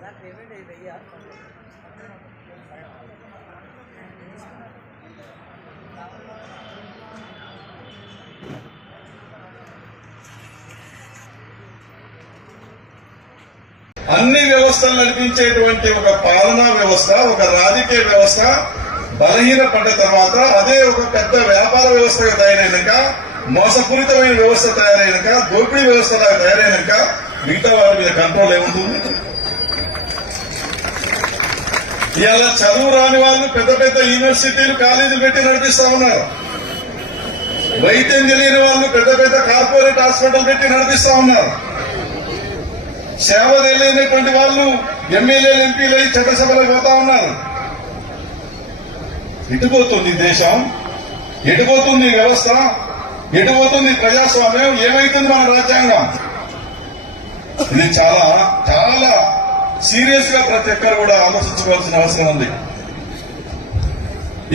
Sir payment అన్ని వ్యవస్థలు నడిపించేటువంటి ఒక పాలనా వ్యవస్థ ఒక రాజకీయ వ్యవస్థ బలహీన పడ్డ తర్వాత అదే ఒక పెద్ద వ్యాపార వ్యవస్థగా తయారైనాక మోసపూరితమైన వ్యవస్థ తయారైనాక దోపిడీ వ్యవస్థ తయారైనాక మిగతా వారి మీద కంట్రోల్ ఏముంటుంది? ఇలా చదువు రాని వాళ్ళు పెద్ద పెద్ద యూనివర్సిటీలు కాలేజీలు పెట్టి నడిపిస్తా ఉన్నారు. వైద్యం తెలియని వాళ్ళు పెద్ద పెద్ద కార్పొరేట్ హాస్పిటల్ పెట్టి నడిపిస్తా ఉన్నారు. సేవ తెలియనటువంటి వాళ్ళు ఎమ్మెల్యేలు ఎంపీలు అయి చట్టసభలకు పోతా ఉన్నారు. ఎటుపోతుంది దేశం ఎటుపోతుంది వ్యవస్థ? ఎటుపోతుంది ప్రజాస్వామ్యం? ఏమైతుంది మన రాజ్యాంగం? ఇది చాలా చాలా సీరియస్గా ప్రతి ఒక్కరు కూడా ఆలోచించుకోవాల్సిన అవసరం ఉంది.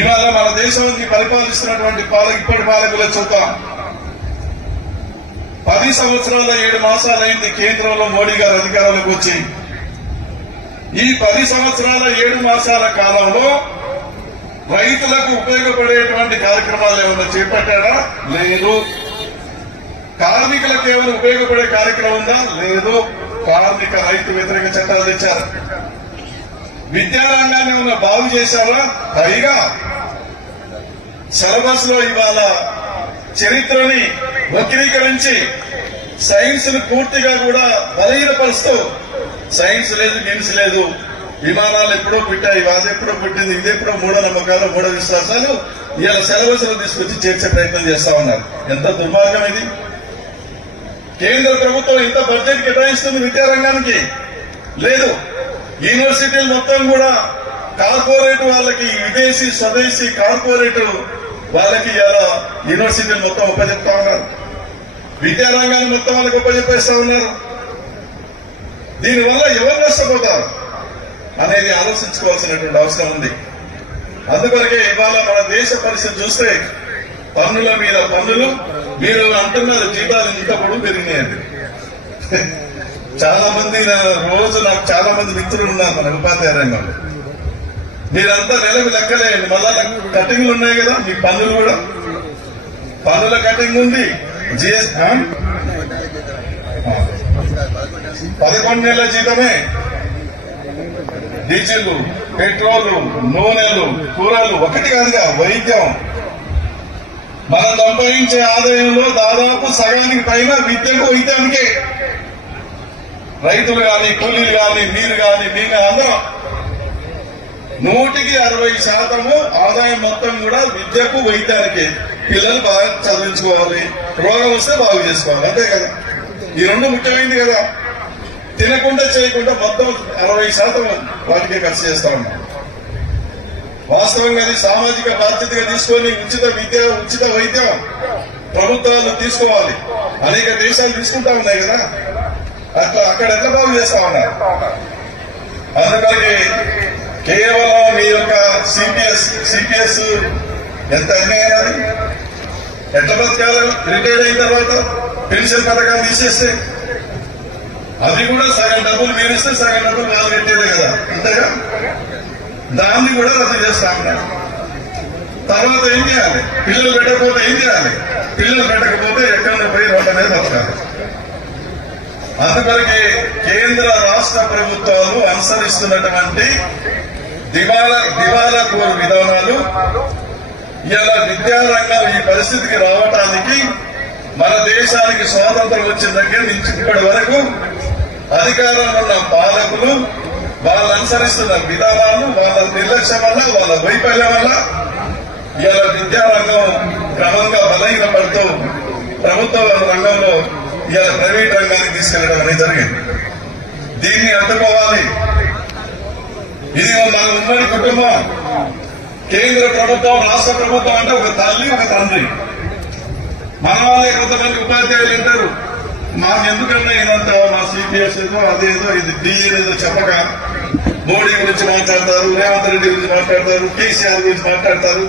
ఇవాళ మన దేశానికి పరిపాలిస్తున్నటువంటి పాలక ఇప్పటి పాలకుల చూద్దాం పది సంవత్సరాల ఏడు మాసాలైంది కేంద్రంలో మోడీ గారు అధికారంలోకి వచ్చి. ఈ పది సంవత్సరాల ఏడు మాసాల కాలంలో రైతులకు ఉపయోగపడేటువంటి కార్యక్రమాలు ఏమైనా చేపట్టాడా? లేదు. కార్మికులకు ఏమైనా ఉపయోగపడే కార్యక్రమం ఉందా? లేదు. కార్మిక రైతు వ్యతిరేక చట్టాలు తెచ్చారు. విద్యారంగాన్ని ఏమైనా బాగు చేశారా పైగా సిలబస్లో ఇవాళ చరిత్రని వక్రీకరించి సైన్స్ను పూర్తిగా కూడా బలహీనపరుస్తూ సైన్స్ లేదు గిమ్స్ లేదు విమానాలు ఎప్పుడో పుట్టాయి అది ఎప్పుడో పుట్టింది ఇది ఎప్పుడో మూఢ నమ్మకాలు మూఢ విశ్వాసాలు ఇవాళ సిలబస్లో తీసుకొచ్చి చేర్చే ప్రయత్నం చేస్తా ఉన్నారు. ఎంత దుర్మార్గం ఇది? కేంద్ర ప్రభుత్వం ఇంత బడ్జెట్ కేటాయిస్తుంది విద్యారంగానికి? లేదు. యూనివర్సిటీలు మొత్తం కూడా కార్పొరేట్ వాళ్ళకి విదేశీ స్వదేశీ కార్పొరేట్ వాళ్ళకి ఇలా యూనివర్సిటీలు మొత్తం ఉపజెప్తా ఉన్నారు. విద్యారంగాన్ని మొత్తం వాళ్ళకి ఉపజెప్పేస్తా ఉన్నారు. దీనివల్ల ఎవరు నష్టపోతారు? అనేది ఆలోచించుకోవాల్సినటువంటి అవసరం ఉంది. అందుకొరకే ఇవాళ మన దేశ పరిస్థితి చూస్తే పన్నుల మీద పన్నులు మీరు అంటున్నారు జీతాలు ఇంత పొడుగు పెరిగినాయండి. చాలా మంది రోజు నాకు చాలా మంది మిత్రులు ఉన్నారు మన ఉపాధ్యాయ రంగంలో. మీరంతా నెలకు లెక్కలేయండి. మళ్ళా కటింగ్లు ఉన్నాయి కదా మీ పన్నులు కూడా. పన్నుల కటింగ్ ఉంది. జిఎస్ పదకొండు నెలల జీతమే. డీజిల్ పెట్రోల్ నూనెలు కూరలు ఒకటి కాదుగా వైద్యం. మనం సంపాదించే ఆదాయంలో దాదాపు సగానికి పైన విద్యకు వైద్యానికే. రైతులు కానీ కూలీలు కానీ మీరు కానీ మేము అందరం. నూటికి అరవై శాతము ఆదాయం మొత్తం కూడా విద్యకు వైద్యానికి. పిల్లలు బాగా చదివించుకోవాలి రోగం వస్తే బాగు చేసుకోవాలి అంతే కదా. ఈ రెండు ముఖ్యమైనది కదా. తినకుండా చేయకుండా మొత్తం అరవై శాతం వాటికే ఖర్చు చేస్తా వాస్తవంగా అది సామాజిక బాధ్యతగా తీసుకొని ఉచిత విద్య ఉచిత వైద్యం ప్రభుత్వాలు తీసుకోవాలి. అనేక దేశాలు తీసుకుంటా ఉన్నాయి కదా. అట్లా అక్కడ ఎట్లా బాగు చేస్తా ఉన్నారు? అందుకని కేవలం మీ యొక్క సిపిఎస్ సిపిఎస్ ఎంత అన్యాయం ఎట్లా బతకాలి రిటైర్ అయిన తర్వాత పెన్షన్ పథకాలు తీసేస్తే అది కూడా సగం డబ్బులు మీరు ఇస్తే సగం డబ్బులు వాళ్ళు కట్టేదే కదా. అంతేగా? దాన్ని కూడా రద్దు చేస్తా తర్వాత ఏం చేయాలి? పిల్లలు పెట్టకపోతే ఏం చేయాలి? పిల్లలు పెట్టకపోతే ఎక్కడ పోయి రోడ్ల మీద బతకాలి అందుకొరకే కేంద్ర రాష్ట్ర ప్రభుత్వాలు అనుసరిస్తున్నటువంటి దివాలా దివాలా కోరు విధానాలు ఇలా విద్యారంగం ఈ పరిస్థితికి రావటానికి మన దేశానికి స్వాతంత్రం వచ్చిన దగ్గర నుంచి ఇప్పటి వరకు అధికారంలో ఉన్న పాలకులు వాళ్ళు అనుసరిస్తున్న విధానాలు వాళ్ళ నిర్లక్ష్యం వల్ల వాళ్ళ వైఫల్యం వల్ల ఇలా విద్యారంగం క్రమంగా బలహీనపడుతూ ప్రభుత్వ రంగంలో ఇలా ప్రైవేట్ రంగానికి తీసుకెళ్ళడం అనేది జరిగింది. దీన్ని అడ్డుకోవాలి ఇది మన ఉమ్మడి కుటుంబం. కేంద్ర ప్రభుత్వం రాష్ట్ర ప్రభుత్వం అంటే ఒక తల్లి ఒక తండ్రి. మన కొంతమంది ఉపాధ్యాయులు ఉంటారు. మాకు ఎందుకన్నా ఇదంతా మా సిపిఎస్ ఏదో అదేదో ఇది డిఏ చెప్పక. మోడీ గురించి మాట్లాడతారు రేవంత్ రెడ్డి గురించి మాట్లాడతారు కేసీఆర్ గురించి మాట్లాడతారు.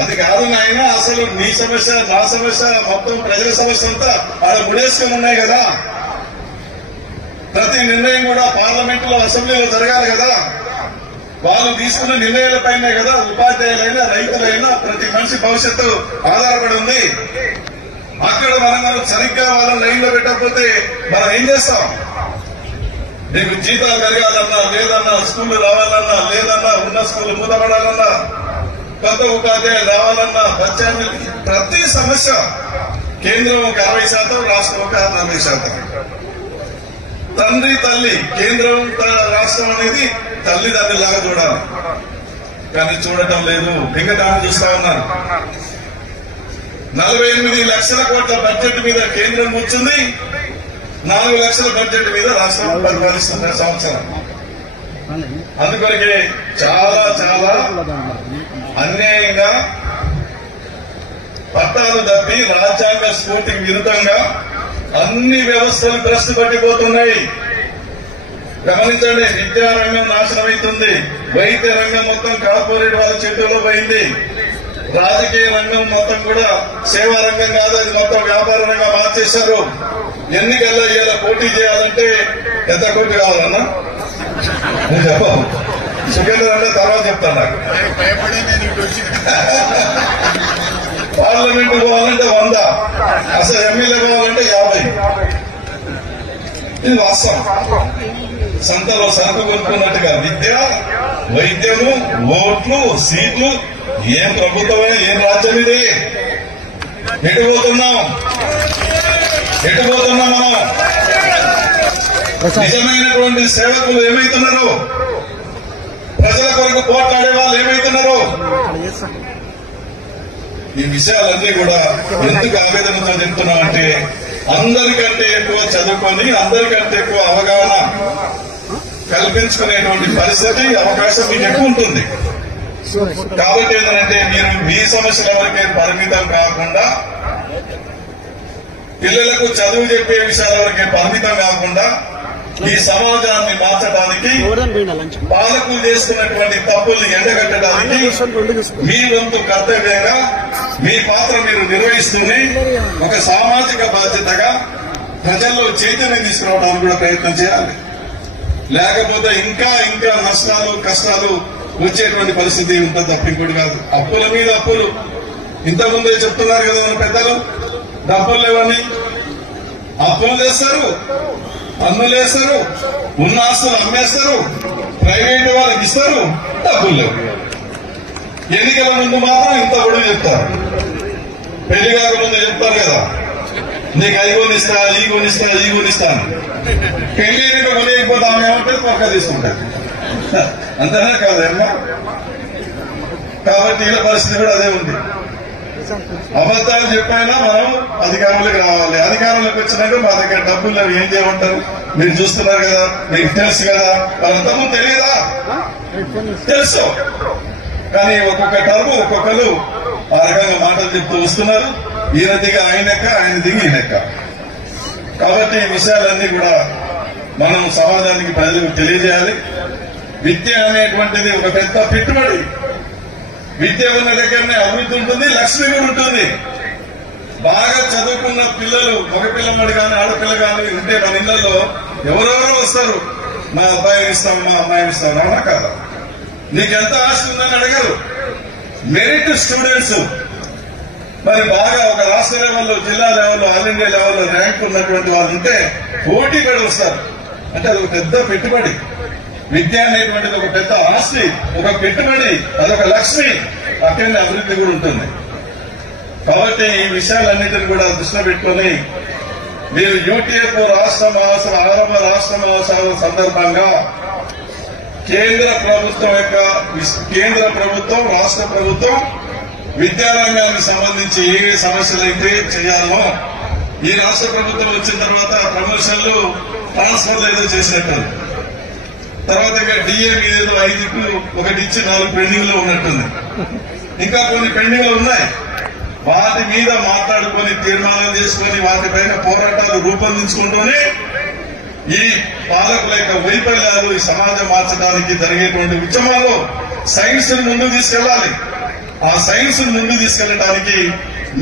అది కాదు నాయన అసలు నీ సమస్య నా సమస్య మొత్తం ప్రజల సమస్య అంతా అలా గుడేసుకొని ఉన్నాయి కదా. ప్రతి నిర్ణయం కూడా పార్లమెంట్లో అసెంబ్లీలో జరగాలి కదా. వాళ్ళు తీసుకున్న నిర్ణయాలపైనే కదా ఉపాధ్యాయులైనా రైతులైనా ప్రతి మనిషి భవిష్యత్తు ఆధారపడి ఉంది. అక్కడ మనం మనం సరిగ్గా వాళ్ళని లైన్లో పెట్టకపోతే మనం ఏం చేస్తాం? నీకు జీతాలు పెరగాలన్నా లేదన్నా స్కూల్ రావాలన్నా లేదన్నా ఉన్న స్కూల్ మూతపడాలన్నా కొత్త ఉపాధ్యాయులు రావాలన్నా బచ్చాన్ని ప్రతి సమస్య కేంద్రం ఒక అరవై శాతం రాష్ట్రం ఒక నలభై శాతం. తండ్రి తల్లి కేంద్రం రాష్ట్రం అనేది తల్లిదండ్రుల లాగా చూడాలి. కానీ చూడటం లేదు. మిగతాన్ని చూస్తా ఉన్నారు. నలభై ఎనిమిది లక్షల కోట్ల బడ్జెట్ మీద కేంద్రం కూర్చుంది. నాలుగు లక్షల బడ్జెట్ మీద రాష్ట్రం పరిపాలిస్తున్న సంవత్సరం. అందుకొరకే చాలా చాలా అన్యాయంగా పట్టాలు తప్పి రాజ్యాంగ స్ఫూర్తికి విరుద్ధంగా అన్ని వ్యవస్థలు భ్రష్టు పట్టిపోతున్నాయి. గమనించండి విద్యారంగం నాశనం అవుతుంది వైద్య రంగం మొత్తం కార్పొరేట్ వాళ్ళ చేతుల్లో పోయింది. రాజకీయ రంగం మొత్తం కూడా సేవా రంగం కాదు అది మొత్తం వ్యాపార రంగం మార్చేశారు. ఎన్నికల్లో ఇవాళ పోటీ చేయాలంటే ఎంత కోటి కావాలన్నా? నేను చెప్పను. సుఖేంద్ర తర్వాత చెప్తాను నాకు. పార్లమెంట్ పోవాలంటే వంద. అసలు ఎమ్మెల్యే పోవాలంటే యాభై. ఇది వాస్తవం. సంతలో సరుకు కొనుక్కున్నట్టుగా విద్య వైద్యము ఓట్లు సీట్లు ఏం ప్రభుత్వమే ఏం రాజ్యం ఇది? ఎటు పోతున్నాం? ఎటు పోతున్నాం మనం? నిజమైనటువంటి సేవకులు ఏమైతున్నారు? ప్రజల కొరకు పోట్లాడే వాళ్ళు ఏమైతున్నారు? ఈ విషయాలన్నీ కూడా ఎందుకు ఆవేదనతో చెప్తున్నా అంటే అందరికంటే ఎక్కువ చదువుకొని అందరికంటే ఎక్కువ అవగాహన. కల్పించుకునేటువంటి పరిస్థితి అవకాశం మీకు ఎక్కువ ఉంటుంది. కాబట్టి ఏంటంటే మీరు మీ సమస్యల వరకే పరిమితం కాకుండా పిల్లలకు చదువు చెప్పే విషయాల వరకే పరిమితం కాకుండా ఈ సమాజాన్ని మార్చడానికి పాలకులు చేస్తున్నటువంటి తప్పుల్ని ఎండగట్టడానికి మీ వంతు కర్తవ్యంగా మీ పాత్ర మీరు నిర్వహిస్తూనే ఒక సామాజిక బాధ్యతగా ప్రజల్లో చైతన్యం తీసుకురావడానికి కూడా ప్రయత్నం చేయాలి. లేకపోతే ఇంకా ఇంకా నష్టాలు కష్టాలు వచ్చేటువంటి పరిస్థితి ఉంటుంది తప్ప ఇంకోటి కాదు. అప్పుల మీద అప్పులు. ఇంతకుముందే చెప్తున్నారు కదా మన పెద్దలు డబ్బులు లేవని. అప్పులు చేస్తారు పన్నులు వేస్తారు ఉన్న ఆస్తులు అమ్మేస్తారు ప్రైవేట్ వాళ్ళకి ఇస్తారు డబ్బులు లేవు. ఎన్నికల ముందు మాత్రం ఇంత గొడవ చెప్తారు. పెళ్ళి కాక ముందు చెప్తారు కదా. నీకు అది కొనిస్తా ఈ కొనిస్తా ఈ కొనిస్తా పెళ్ళి ఎన్నిక కొనియకపోతే ఆమె ఏమంటుంది పక్క తీసుకుంటా అంతేనా కాదమ్మా కాబట్టి వీళ్ళ పరిస్థితి కూడా అదే ఉంది అబద్ధాలు చెప్పైనా మనం అధికారంలోకి రావాలి అధికారంలోకి వచ్చినాక మా దగ్గర డబ్బులు లేవు ఏం చేయమంటారు మీరు చూస్తున్నారు కదా మీకు తెలుసు కదా వాళ్ళంతకు తెలియదా తెలుసు కానీ ఒక్కొక్క టర్మ్ ఒక్కొక్కరు ఆ రకంగా మాటలు చెప్తూ వస్తున్నారు ఈయన దిగి ఆయనక్క ఆయన దిగి ఈయనక్క కాబట్టి ఈ విషయాలన్నీ కూడా మనం సమాజానికి ప్రజలకు తెలియజేయాలి. విద్య అనేటువంటిది ఒక పెద్ద పెట్టుబడి. విద్య ఉన్న దగ్గరనే అభివృద్ధి ఉంటుంది లక్ష్మి కూడా ఉంటుంది. బాగా చదువుకున్న పిల్లలు మగ పిల్లవాడు కానీ ఆడపిల్ల కానీ ఉంటే మన ఇళ్ళలో ఎవరెవరో వస్తారు. మా అబ్బాయిని ఇస్తాం మా అమ్మాయిని ఇస్తాం అవునా కాదా? నీకు ఎంత ఆస్తి ఉందని అడగరు. మెరిట్ స్టూడెంట్స్ మరి బాగా ఒక రాష్ట్ర లెవెల్లో జిల్లా లెవెల్లో ఆల్ ఇండియా లెవెల్లో ర్యాంక్ ఉన్నటువంటి వాళ్ళు ఉంటే పోటీ పడి వస్తారు. అంటే అది ఒక పెద్ద పెట్టుబడి. విద్య అనేటువంటిది ఒక పెద్ద ఆస్తి ఒక పెట్టుబడి అదొక లక్ష్మి. అక్కడనే అభివృద్ధి కూడా ఉంటుంది. కాబట్టి ఈ విషయాలన్నింటినీ కూడా దృష్టిలో పెట్టుకొని మీరు యూటీఎఫ్ రాష్ట్ర మహాసభ ఆరంభ రాష్ట్ర మహాసభ సందర్భంగా కేంద్ర ప్రభుత్వం యొక్క కేంద్ర ప్రభుత్వం రాష్ట్ర ప్రభుత్వం విద్యారంగానికి సంబంధించి ఏ సమస్యలు అయితే చేయాలో ఈ రాష్ట్ర ప్రభుత్వం వచ్చిన తర్వాత ప్రమోషన్లు ట్రాన్స్ఫర్లు ఏదో చేసినట్టు. తర్వాత ఇక డిఏ మీద ఐదుకు ఒకటి ఇచ్చి నాలుగు పెండింగ్లో ఉన్నట్టుంది ఇంకా కొన్ని పెండింగ్లో ఉన్నాయి. వాటి మీద మాట్లాడుకొని తీర్మానం చేసుకొని వాటిపైన పోరాటాలు రూపొందించుకుంటూనే ఈ పాలకుల యొక్క వైఫల్యాలు ఈ సమాజం మార్చడానికి జరిగేటువంటి ఉద్యమాల్లో సైన్స్ ముందుకు తీసుకెళ్ళాలి ఆ సైన్స్ ముందు తీసుకెళ్ళడానికి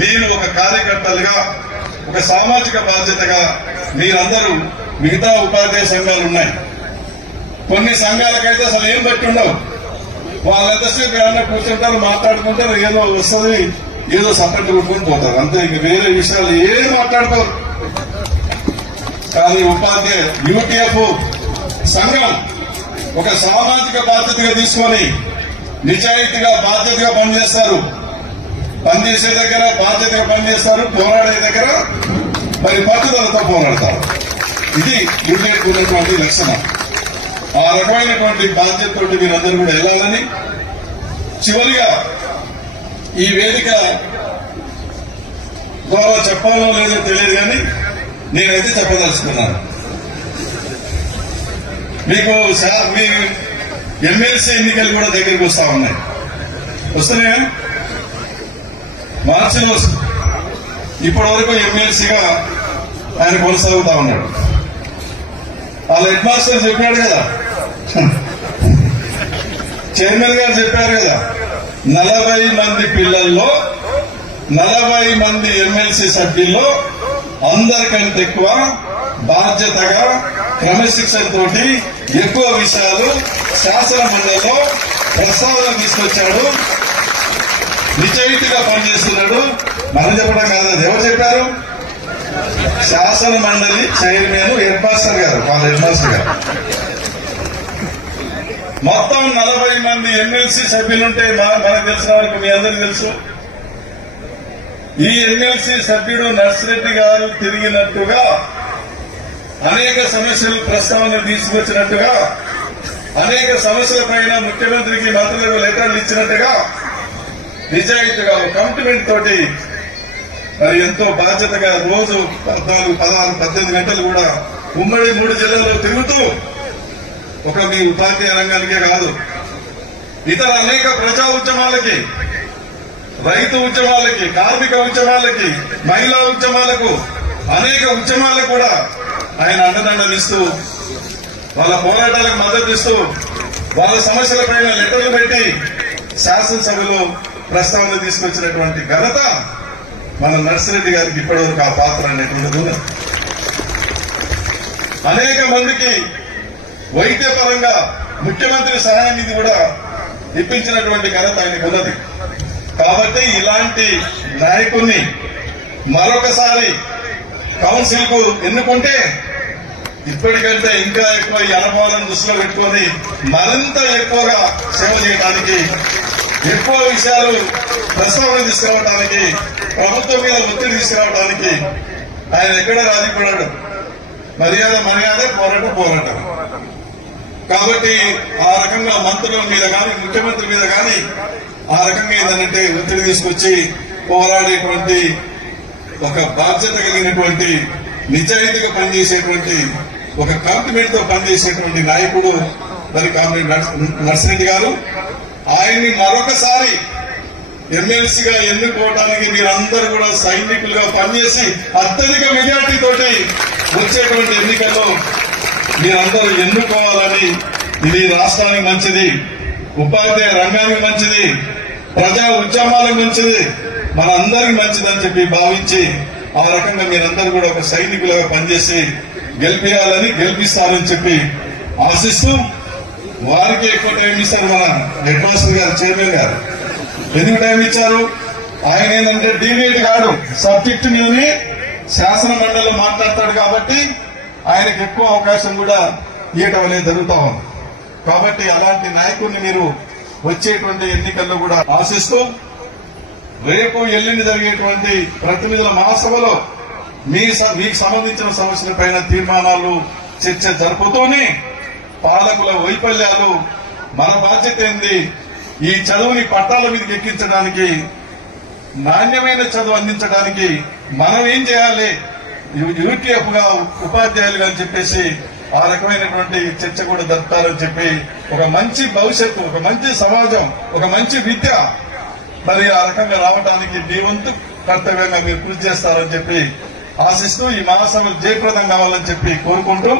మీరు ఒక కార్యకర్తలుగా ఒక సామాజిక బాధ్యతగా మీరందరూ మిగతా ఉపాధ్యాయ సంఘాలు ఉన్నాయి. కొన్ని సంఘాలకైతే అసలు ఏం బట్టి ఉండవు. వాళ్ళు ఏమన్నా కూర్చుంటారు మాట్లాడుకుంటారు ఏదో వస్తుంది ఏదో సపరేట్ కొట్టుకొని పోతారు. అంతే ఇంక వేరే విషయాలు ఏం మాట్లాడతారు కానీ ఉపాధ్యాయ యూటీఎఫ్ సంఘం ఒక సామాజిక బాధ్యతగా తీసుకొని నిజాయితీగా బాధ్యతగా పనిచేస్తారు. పనిచేసే దగ్గర బాధ్యతగా పనిచేస్తారు పోరాడే దగ్గర మరి పట్టుదలతో పోరాడతారు. ఇది యూటీఎఫ్ ఉన్నటువంటి లక్షణం. ఆ రకమైనటువంటి బాధ్యతతో మీరందరూ కూడా వెళ్ళాలని చివరిగా ఈ వేదిక ద్వారా చెప్పాలో లేదో తెలియదు కానీ నేనైతే చెప్పదలుచుకున్నాను. మీకు సార్ మీ ఎమ్మెల్సీ ఎన్నికలు కూడా దగ్గరికి వస్తా ఉన్నాయి. వస్తున్నాయా? మార్చిలో ఇప్పటి వరకు ఎమ్మెల్సీగా ఆయన కొనసాగుతా ఉన్నాడు. వాళ్ళ హెడ్ మాస్టర్ చెప్పాడు కదా. చైర్మన్ గారు చెప్పారు కదా నలభై మంది పిల్లల్లో నలభై మంది ఎమ్మెల్సీ సభ్యుల్లో అందరికంటే ఎక్కువ బాధ్యతగా క్రమశిక్షణ తోటి ఎక్కువ విషయాలు శాసన మండలిలో ప్రస్తావన తీసుకొచ్చాడు. నిజాయితీగా పనిచేస్తున్నాడు. మనం చెప్పడం కాదు ఎవరు చెప్పారు? శాసన మండలి చైర్మన్ హెడ్ మాస్టర్ గారు వాళ్ళ హెడ్ మాస్టర్ గారు. మొత్తం నలభై మంది ఎమ్మెల్సీ సభ్యులుంటే మా- మనకు తెలిసిన వారికి మీ అందరికీ తెలుసు. ఈ ఎమ్మెల్సీ సభ్యుడు నర్సిరెడ్డి గారు తిరిగినట్టుగా అనేక సమస్యలు ప్రస్తావన తీసుకొచ్చినట్టుగా అనేక సమస్యల పైన ముఖ్యమంత్రికి మంత్రులకు లెటర్లు ఇచ్చినట్టుగా నిజాయితీగా కమిట్మెంట్ తోటి మరి ఎంతో బాధ్యతగా రోజు పద్నాలుగు పదహారు పద్దెనిమిది గంటలు కూడా ఉమ్మడి మూడు జిల్లాల్లో తిరుగుతూ ఒక మీ ఉపాధ్యాయ రంగానికే కాదు ఇతర అనేక ప్రజా ఉద్యమాలకి రైతు ఉద్యమాలకి కార్మిక ఉద్యమాలకి మహిళా ఉద్యమాలకు అనేక ఉద్యమాలకు కూడా ఆయన అండదండలిస్తూ వాళ్ళ పోరాటాలకు మద్దతు ఇస్తూ వాళ్ళ సమస్యల పైన లెటర్లు పెట్టి శాసనసభలో ప్రస్తావన తీసుకొచ్చినటువంటి ఘనత మన నర్సిరెడ్డి గారికి ఇప్పటివరకు ఆ పాత్ర అనేటువంటిది ఉన్నది. అనేక మందికి వైద్యపరంగా ముఖ్యమంత్రి సహాయ నిధి కూడా ఇప్పించినటువంటి ఘనత ఆయనకు ఉన్నది. కాబట్టి ఇలాంటి నాయకుడిని మరొకసారి కౌన్సిల్కు ఎన్నుకుంటే ఇప్పటికంటే ఇంకా ఎక్కువ ఈ అనుభవాలను దృష్టిలో పెట్టుకొని మరింత ఎక్కువగా సేవ చేయడానికి ఎక్కువ విషయాలు ప్రస్తావన తీసుకురావడానికి ప్రభుత్వం మీద ఒత్తిడి తీసుకురావడానికి ఆయన ఎక్కడ రాజీపడాడు? మర్యాద మర్యాద పోరాటం పోరాటం. కాబట్టి ఆ రకంగా మంత్రుల మీద కానీ ముఖ్యమంత్రి మీద కానీ ఆ రకంగా ఏంటంటే ఒత్తిడి తీసుకొచ్చి పోరాడేటువంటి ఒక బాధ్యత కలిగినటువంటి నిజాయితీగా పనిచేసేటువంటి ఒక కాంప్లిమెంట్తో పనిచేసినటువంటి నాయకుడు మరి కామ్రేడ్ నర్సిరెడ్డి గారు. ఆయన్ని మరొకసారి ఎమ్మెల్సీగా ఎన్నుకోవడానికి మీరందరూ కూడా సైనికులుగా పనిచేసి అత్యధిక మెజార్టీ తోటి వచ్చేటువంటి ఎన్నికల్లో మీరందరూ ఎన్నుకోవాలని ఇది రాష్ట్రానికి మంచిది ఉపాధ్యాయ రంగానికి మంచిది ప్రజా ఉద్యమాలకు మంచిది మనందరికి మంచిదని చెప్పి భావించి ఆ రకంగా మీరందరూ కూడా ఒక సైనికులుగా పనిచేసి గెలిపించాలని గెలిపిస్తారని చెప్పి ఆశిస్తూ వారికి ఎక్కువ టైం ఇస్తారు మన హెడ్ మాస్టర్ గారు చైర్మన్ గారు. ఎందుకు టైం ఇచ్చారు? ఆయన ఏంటంటే డీవియేట్ కాడు సబ్జెక్ట్ మీదనే శాసన మండలిలో మాట్లాడతాడు కాబట్టి ఆయనకు ఎక్కువ అవకాశం కూడా ఇవ్వటం అనేది జరుగుతా ఉంది. కాబట్టి అలాంటి నాయకుడిని మీరు వచ్చేటువంటి ఎన్నికల్లో కూడా ఆశిస్తూ రేపు ఎల్లుండి జరిగేటువంటి ప్రతినిధుల మహాసభలో మీ స- మీకు సంబంధించిన సమస్యల పైన తీర్మానాలు చర్చ జరుపుతూనే పాలకుల వైఫల్యాలు మన బాధ్యత ఏంది? ఈ చదువుని పట్టాల మీదకి ఎక్కించడానికి నాణ్యమైన చదువు అందించడానికి మనం ఏం చేయాలి? యూటీఎఫ్గా ఉపాధ్యాయులుగా అని చెప్పేసి ఆ రకమైనటువంటి చర్చ కూడా జరుపుతారని చెప్పి ఒక మంచి భవిష్యత్తు ఒక మంచి సమాజం ఒక మంచి విద్య మరి ఆ రకంగా రావడానికి మీ వంతు కర్తవ్యంగా మీరు కృషి చేస్తారని చెప్పి ఆశిస్తూ ఈ మహాసభలు జయప్రదం కావాలని చెప్పి కోరుకుంటూ